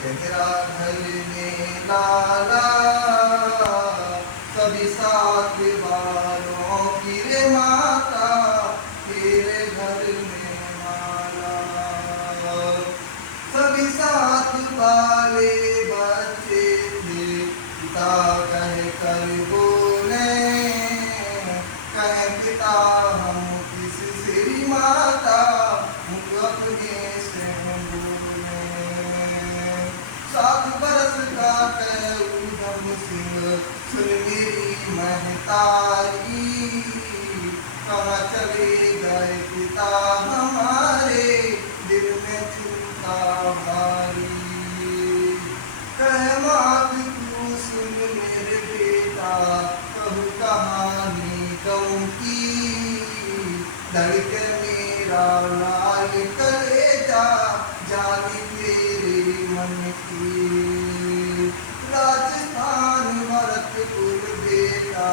तेरा घर में लाला सभी साथ वालों की रे माता, तेरे घर में माला सभी साथ वाले बच्चे थे, पिता कह कर बोले, कह पिता हम किससे माता, मुख अपने से बोले। 7 बरस का है ऊधम सिंह, सुन मेरी महतारी, कहाँ चले गए पिता हमारे, दिल में चिंता भारी। कह मात तू सुन मेरे बेटा, कहूँ कहानी गम की, धड़के मेरा लाल कलेजा, जानी तेरे मन की। राजस्थान भरतपुर बेटा,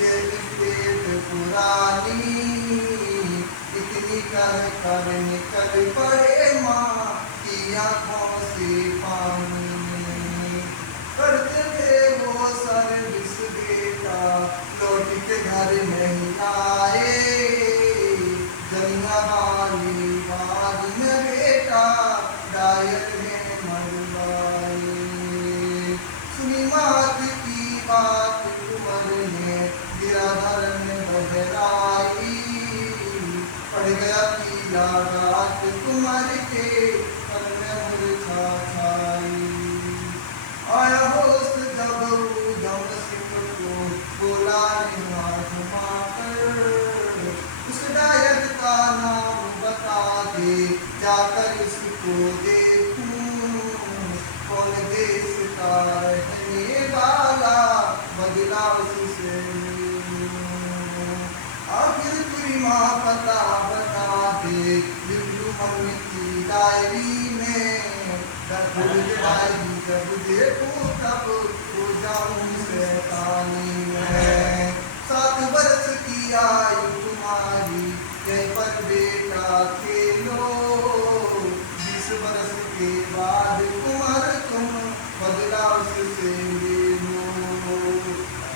ये स्टेट पुरानी, इतनी कर निकल पड़े माँ की आँखों से पानी। करते थे वो सर्विस बेटा, लौट के घर नहीं आए, जलिया वाली बाग में बेटा, डायर में मरवाए। सुनी मात की बात कुंवर ने, गिरा धर्म बहराई, पड़ गया पीला रात कुमार के, पर में मुरझा छाई। आया होश जब ऊधम सिंह को, बोला निहार घुमाकर, उस डायन का नाम बता दे, जाकर उसको देखूं, कौन देश का रहने वाला, बदला उससे लूं। आखिर तेरी माँ पता बता दे, बिल्लू मम्मी की डायरी में, डायरी जब देखूं तब हो जाऊं शैतानी में। 7 बरस की आयु तुम्हारी, यहीं पर बेटा खेलो, 20 बरस के बाद कुंवर तुम, बदला उससे ले लो।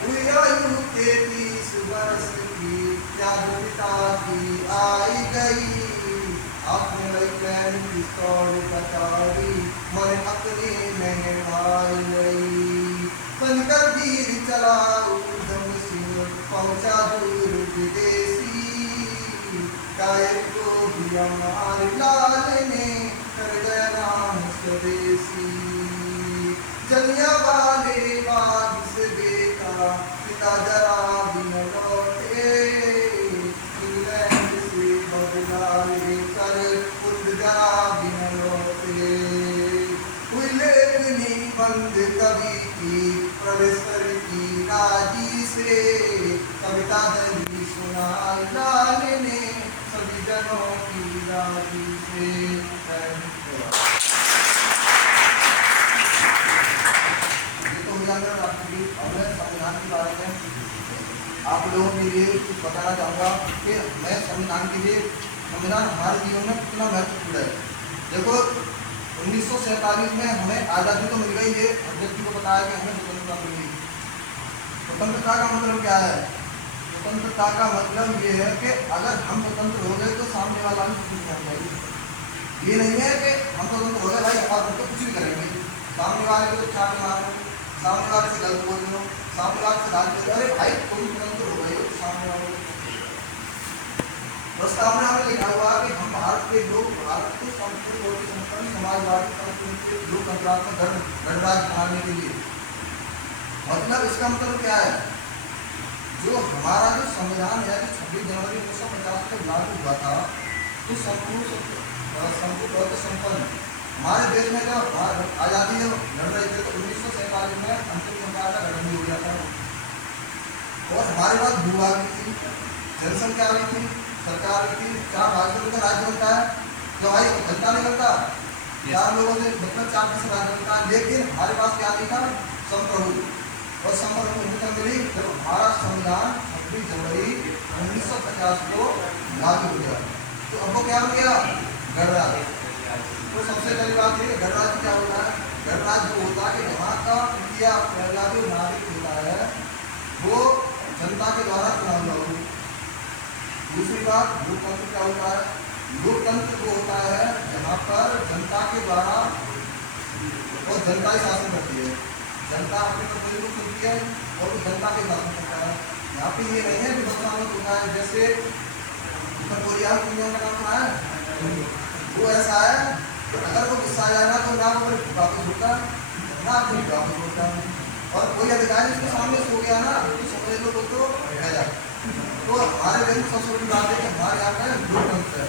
हुई आयु 33 बरस की, याद पिता की आई गई, अपने लैपटॉप पिस्तौल कटारी, मन अपने में भाई गई। बनकर वीर चला ऊधम सिंह, पहुंचा दूर विदेशी, कायर को भी हमारे लाल ने, कर गया नाम स्वदेशी। जलिया वाले बाग से बेटा, पिता जरा भी न लौटे, इंग्लैंड से बदला लेकर खुद जरा भी न लौटे। हुई लेखनी बंद कवि की, प्रोफेसर की राजी से, कविता दली सुना लाल ने, सभी जनों की राजी से। ये तो हो जाएगा आपकी। अब मैं संविधान के बारे में आप लोगों के लिए कुछ बताना चाहूँगा कि मैं संविधान के लिए, संविधान हमारे जीवन में कितना महत्वपूर्ण है। देखो 1947 में हमें आज़ादी तो मिल गई है, हर व्यक्ति को पता है कि हमें स्वतंत्रता मिल गई। स्वतंत्रता का मतलब क्या है? स्वतंत्रता का मतलब ये है कि अगर हम स्वतंत्र हो गए तो सामने वाला भी स्वतंत्र हो जाएगी। ये नहीं है कि हम स्वतंत्र हो गए भाई हमारे तो कुछ भी करेंगे, सामने वाले को तो छाप मारो, सामने वाले से गलत बोल लो, सामने वाले से गाली दे दो, अरे भाई तुम स्वतंत्र हो गए हो, सामने वाले प्रस्तावना में लिखा हुआ है कि हम भारत के लोग, भारत को संपूर्ण और संपन्न समाजवादी संस्कृति के लोकतंत्र में गणराज्य बनाने के लिए, मतलब इसका मतलब क्या है? जो हमारा जो संविधान है, 26 जनवरी 1950 को लागू हुआ था, तो संपूर्ण और संपन्न हमारे देश में जब आज़ादी जब लड़ रहे थे तो 1947 में अंतिम संस्कार का गठन हो गया था, और हमारे पास भूभाग भी थी, जनसंख्या भी थी, सरकार भी थी, 4 भाषाओं का राज्य बनता है, जो भाई बनता नहीं बनता, 4 लोगों से मतलब 4 से राज्य बनता है। लेकिन हमारे पास क्या नहीं था? संप्रभु। और संप्रभु तब मिली जब हमारा संविधान 26 जनवरी 1950 को लागू हो गया। तो अब वो क्या हो गया? गणराज्य। तो सबसे पहली बात ये गणराज्य क्या होता है? राज जो होता है कि वहाँ का मुखिया पहला जो नागरिक होता है वो जनता के द्वारा चुना हुआ हो। दूसरी बात, लोकतंत्र क्या होता है? लोकतंत्र वो होता है जहाँ पर जनता के द्वारा और जनता ही शासन करती है, जनता अपने प्रतिनिधि को चुनती है और वो जनता के शासन करता है। यहाँ पे ये नहीं है कि बदनाम होता है, जैसे उत्तर कोरिया में का नाम सुना है, वो ऐसा है कि अगर वो गुस्सा आ जाए ना तो ना वो वापस होता ना फिर वापस होता, और कोई अधिकारी उसके सामने सो गया ना तो समझ लो वो तो रह जाए। तो हमारे देश में सबसे बड़ी बात है कि हमारे यहाँ का लोकतंत्र है।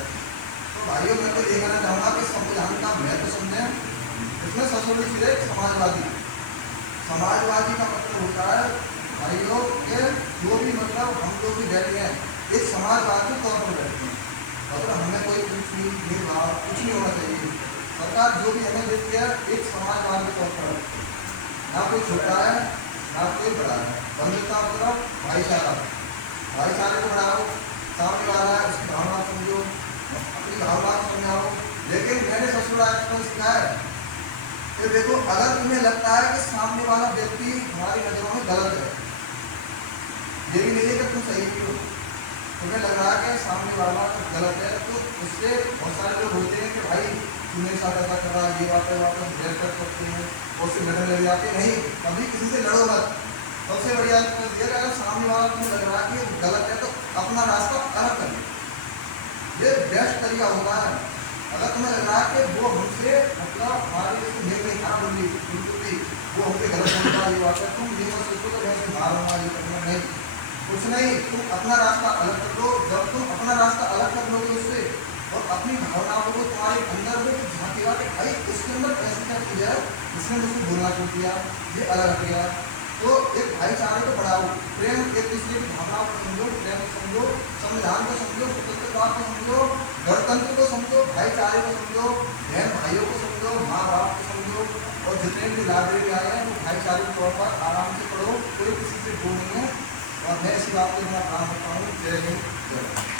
तो भाइयों मैं तो ये कहना चाहूँगा कि संविधान का महत्व समझें। इसमें सबसे बड़ी चीज़ है समाजवादी। समाजवादी का मतलब होता है भाइयों के जो भी मतलब हम लोग भी बैठे हैं एक समाजवाद के तौर पर बैठते हैं, मतलब हमें कोई कुछ नहीं भेदभाव कुछ नहीं होना चाहिए। सरकार जो भी हमें देती है एक समाजवाद के तौर पर, ना कोई छोटा है ना कोई बड़ा है। बंधुता मतलब भाईचारा, भाईचारे को बढ़ाओ, सामने वाला है उसकी भावना समझो, अपनी भावना को समझाओ। लेकिन मैंने सबसे बड़ा एक्सपीरियंस किया है कि देखो अगर तुम्हें लगता है कि सामने वाला व्यक्ति हमारी नज़रों में गलत है, ये भी नहीं है कि तुम सही भी हो, तुम्हें लग रहा है कि सामने वाला गलत है, तो उससे बहुत सारे लोग होते हैं कि भाई तुम्हें साथ ऐसा कर रहा है, ये बात है, वापस बहस कर सकते हैं और उससे लड़ने लग जाते हैं। नहीं, कभी किसी से लड़ो मत। सबसे बढ़िया ये अगर सामने वाला तुम्हें लग रहा है कि गलत है तो अपना रास्ता अलग कर लो, ये बेस्ट तरीका होता है। अगर तुम्हें लग रहा है कि वो हमसे मतलब हमारे जैसे मेल नहीं खा बोली बिल्कुल भी वो हमसे गलत होता है, ये बात है, तुम ये मत सोचो कि मैं मारूंगा ये करना, नहीं कुछ नहीं, तुम अपना रास्ता अलग कर लो। जब तुम अपना रास्ता अलग कर लोगे उससे और अपनी भावनाओं को तुम्हारे अंदर में झांकेगा कि भाई इसके अंदर ऐसी क्या चीज़ है, इसने मुझसे बोलना क्यों किया, ये अलग रख गया, तो एक भाईचारे को बढ़ाओ, प्रेम एक दूसरे की भावनाओं को समझो, प्रेम को समझो, संविधान को समझो, स्वतंत्रता को समझो, गणतंत्र को समझो, भाईचारे को समझो, बहन भाइयों को समझो, माँ बाप को समझो, और जितने भी लाइब्रेरी आए हैं वो भाईचारे के तौर पर आराम से पढ़ो, कोई किसी से दूर नहीं है। और मैं इसी बात को अपना काम करता हूँ। जय हिंद, जय भारत।